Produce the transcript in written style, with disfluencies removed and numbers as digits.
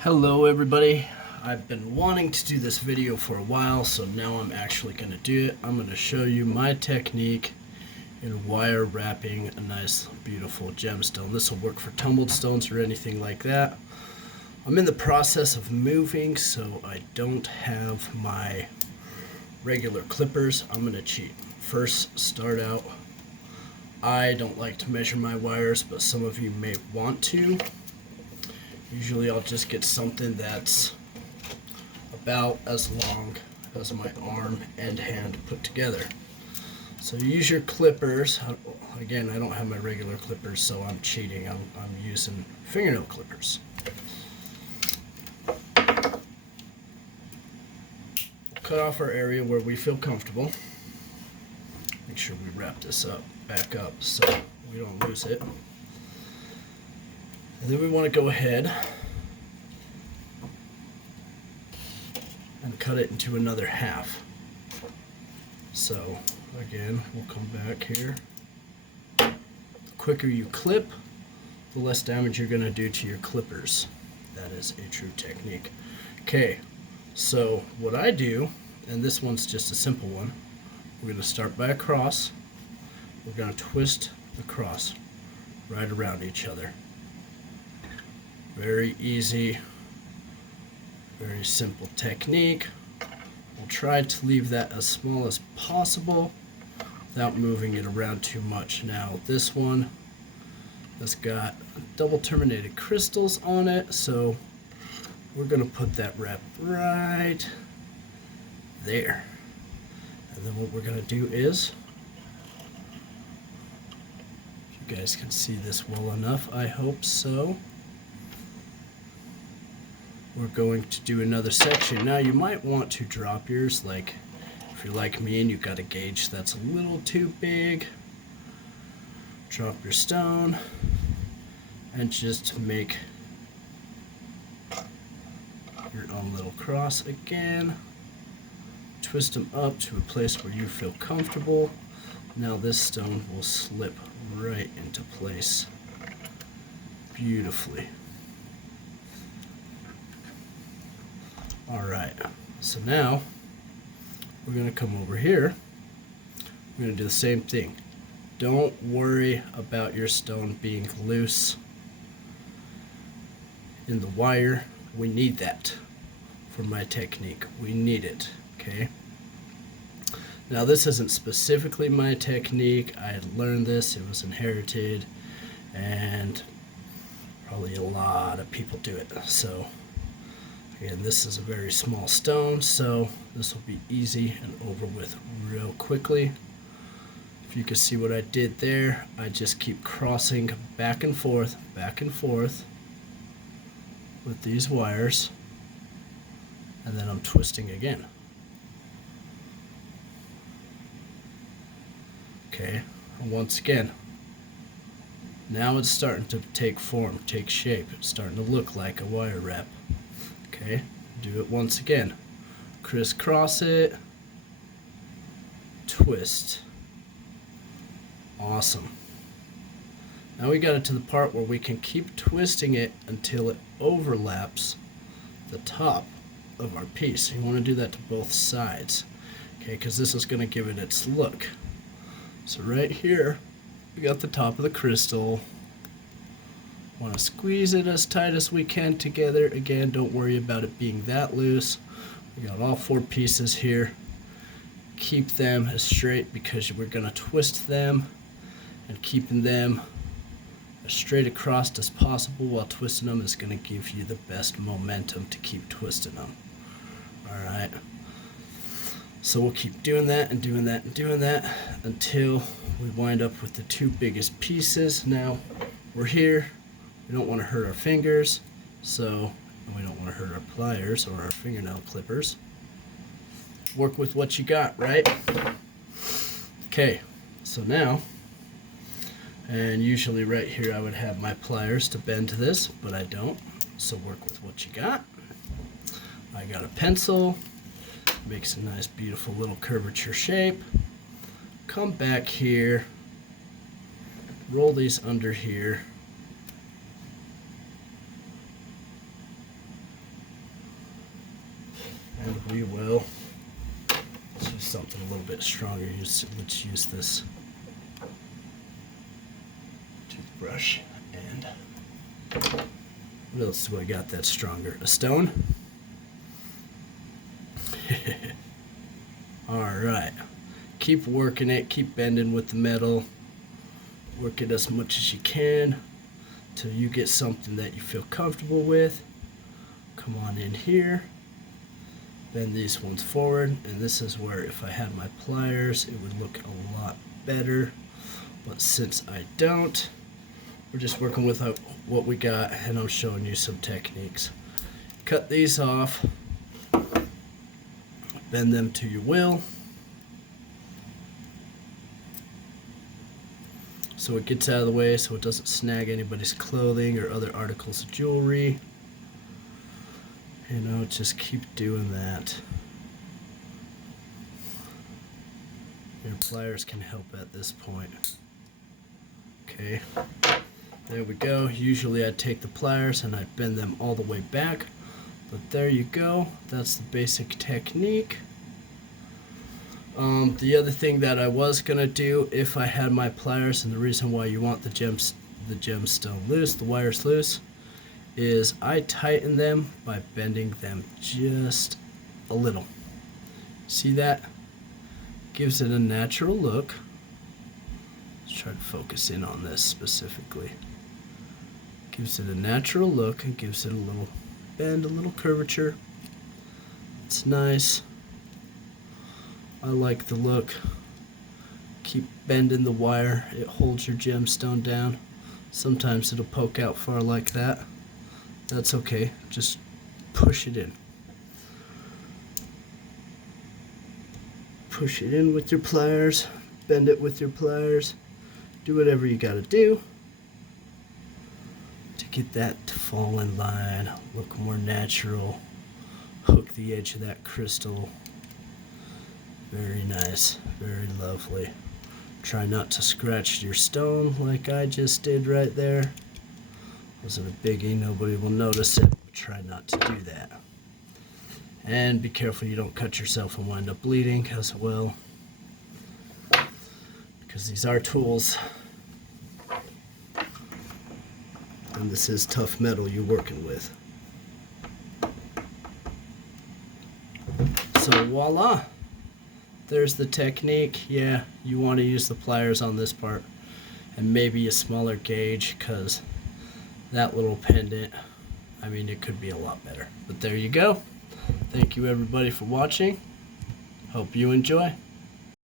Hello everybody. I've been wanting to do this video for a while, so now I'm actually going to do it. I'm going to show you my technique in wire wrapping a nice beautiful gemstone. This will work for tumbled stones or anything like that. I'm in the process of moving, so I don't have my regular clippers. I'm going to cheat. First, start out. I don't like to measure my wires, but some of you may want to. Usually I'll just get something that's about as long as my arm and hand put together. So use your clippers. Again, I don't have my regular clippers, so I'm cheating. I'm using fingernail clippers. Cut off our area where we feel comfortable. Make sure we wrap this back up so we don't lose it. And then we want to go ahead and cut it into another half. So again, we'll come back here. The quicker you clip, the less damage you're going to do to your clippers. That is a true technique. Okay, so what I do, and this one's just a simple one, we're going to start by a cross. We're going to twist the cross right around each other. Very easy, very simple technique. We'll try to leave that as small as possible without moving it around too much. Now this one has got double terminated crystals on it, so we're going to put that wrap right there. And then what we're going to do is, if you guys can see this well enough, I hope so, we're going to do another section. Now you might want to drop yours, like if you're like me and you've got a gauge that's a little too big, drop your stone and just make your own little cross again. Twist them up to a place where you feel comfortable. Now this stone will slip right into place beautifully. Alright, so now we're going to come over here. We're going to do the same thing. Don't worry about your stone being loose in the wire. We need that for my technique. We need it, okay? Now this isn't specifically my technique. I had learned this, it was inherited, and probably a lot of people do it. So again, this is a very small stone, so this will be easy and over with real quickly. If you can see what I did there, I just keep crossing back and forth with these wires, and then I'm twisting again. Okay, and once again, now it's starting to take form, take shape. It's starting to look like a wire wrap. Okay, do it once again. Crisscross it, twist. Awesome. Now we got it to the part where we can keep twisting it until it overlaps the top of our piece. You want to do that to both sides, okay, because this is going to give it its look. So right here, we got the top of the crystal. Want to squeeze it as tight as we can together. Again, don't worry about it being that loose. We got all four pieces here. Keep them as straight because we're going to twist them, and keeping them as straight across as possible while twisting them is going to give you the best momentum to keep twisting them. Alright, so we'll keep doing that and doing that and doing that until we wind up with the two biggest pieces. Now we're here. We don't want to hurt our fingers, so we don't want to hurt our pliers or our fingernail clippers. Work with what you got, right? Okay, so now, and usually right here I would have my pliers to bend this, but I don't, so work with what you got. I got a pencil, makes a nice beautiful little curvature shape. Come back here, roll these under here, And we will use something a little bit stronger. Let's use this toothbrush. And what else do I got that's stronger? A stone? Alright. Keep working it, keep bending with the metal. Work it as much as you can till you get something that you feel comfortable with. Come on in here. Bend these ones forward, and this is where if I had my pliers it would look a lot better. But since I don't, we're just working with what we got, and I'm showing you some techniques. Cut these off. Bend them to your will so it gets out of the way, so it doesn't snag anybody's clothing or other articles of jewelry. You know, just keep doing that. Your pliers can help at this point. Okay, there we go. Usually I take the pliers and I bend them all the way back. But there you go, that's the basic technique. The other thing that I was gonna do if I had my pliers, and the reason why you want the gemstone loose, the wires loose, is I tighten them by bending them just a little. See that? Gives it a natural look. Let's try to focus in on this specifically. Gives it a natural look and gives it a little bend, a little curvature. It's nice. I like the look. Keep bending the wire. It holds your gemstone down. Sometimes it'll poke out far like that. That's okay. Just push it in. Push it in with your pliers. Bend it with your pliers. Do whatever you gotta do to get that to fall in line, look more natural, hook the edge of that crystal. Very nice, very lovely. Try not to scratch your stone like I just did right there. Wasn't a biggie, nobody will notice it, but try not to do that. And be careful you don't cut yourself and wind up bleeding as well, because these are tools. And this is tough metal you're working with. So voila, there's the technique. Yeah, you want to use the pliers on this part and maybe a smaller gauge, because that little pendant, I mean, it could be a lot better. But there you go. Thank you everybody for watching. Hope you enjoy.